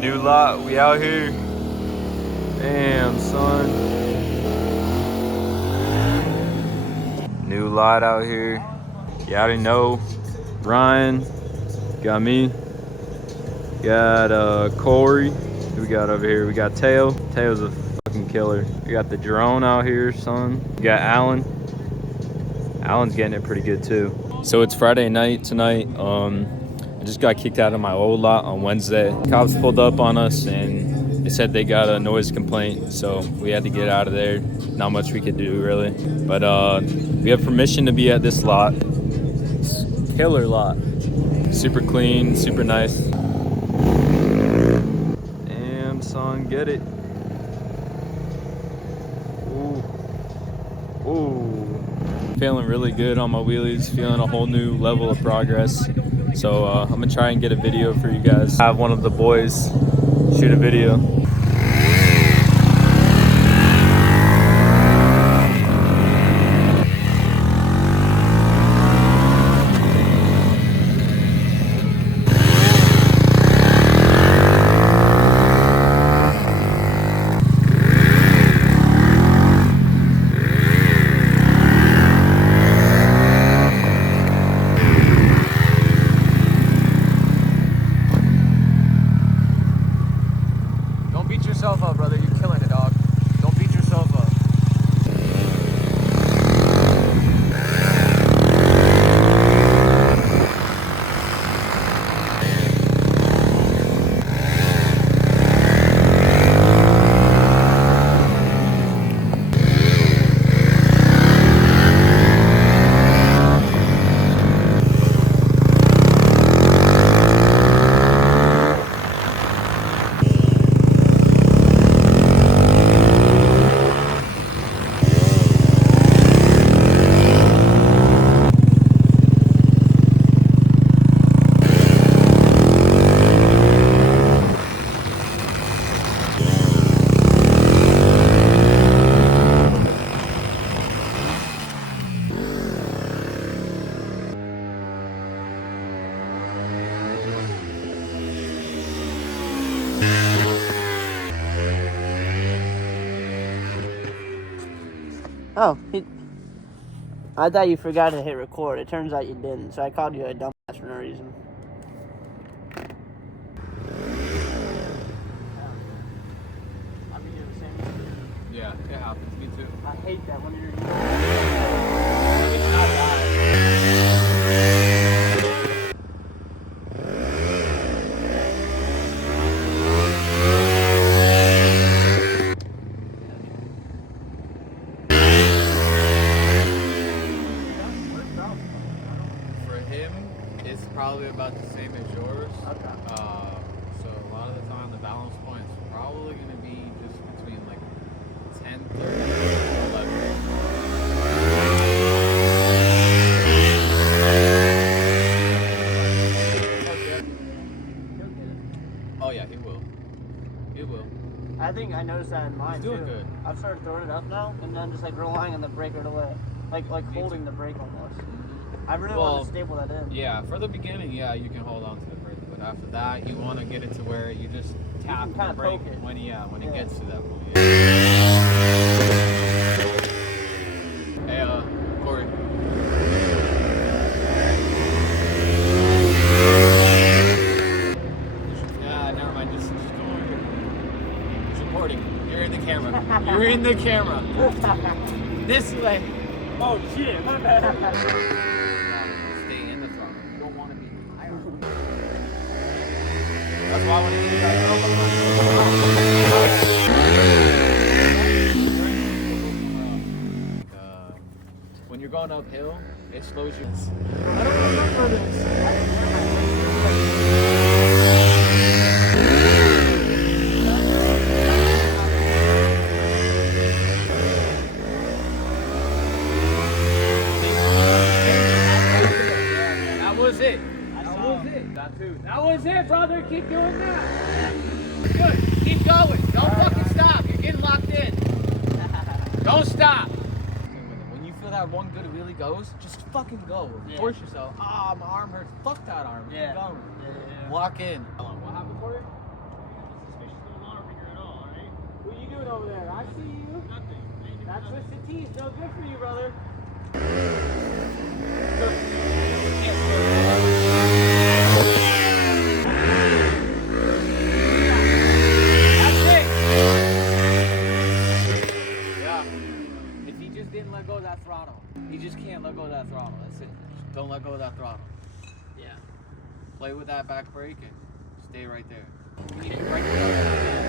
New lot, we out here. Damn, son. New lot out here. You already know. Ryan, got me. Got Corey. Who we got over here? We got Teo. Teo's a fucking killer. We got the drone out here, son. We got Alan. Alan's getting it pretty good too. So it's Friday night tonight. I just got kicked out of my old lot on Wednesday. Cops pulled up on us and they said they got a noise complaint, so we had to get out of there. Not much we could do really, but we have permission to be at this lot. It's a killer lot. Super clean, super nice. Damn, son, get it. Ooh. Ooh. Feeling really good on my wheelies, feeling a whole new level of progress. So I'm gonna try and get a video for you guys. Have one of the boys shoot a video. Yourself up, brother. You're killing it, dog. Don't beat yourself up. Oh, I thought you forgot to hit record. It turns out you didn't, so I called you a dumbass for no reason. Yeah, it happens. Me too. I hate that when you're... It's not bad. It's probably about the same as yours. Okay. So a lot of the time the balance point is probably going to be just between like 10, 30, and 11. Oh yeah, he will. He will. I think I noticed that in mine. He's doing too. good. I've started throwing it up now, and then just like relying on the brake right away. Like holding the brake almost. I really want to staple that in. Yeah, for the beginning, yeah, you can hold on to the brake, but after that, you want to get it to where you just tap the brake when it gets to that point. Hey, Corey. Yeah, never mind. Just go over here. It's recording. You're in the camera. You're in the camera. This way. Oh shit, my bad. Stay in the throttle. You don't want to be higher. That's why I want to get you guys. When you're going uphill, it slows you. I don't remember this. That was it, brother. Keep doing that. Good. Keep going. Don't fucking stop. You're getting locked in. Don't stop. When you feel that one good wheelie goes, just fucking go. Yeah. Force yourself. Ah, my arm hurts. Fuck that arm. Yeah. Keep going. Yeah. Lock in. What happened for you? over there. I see you. That twisted T is no good for you, brother. That's it. Yeah. If he just didn't let go of that throttle, he just can't let go of that throttle. That's it. Just don't let go of that throttle. Yeah. Play with that back brake and stay right there. You need to right there.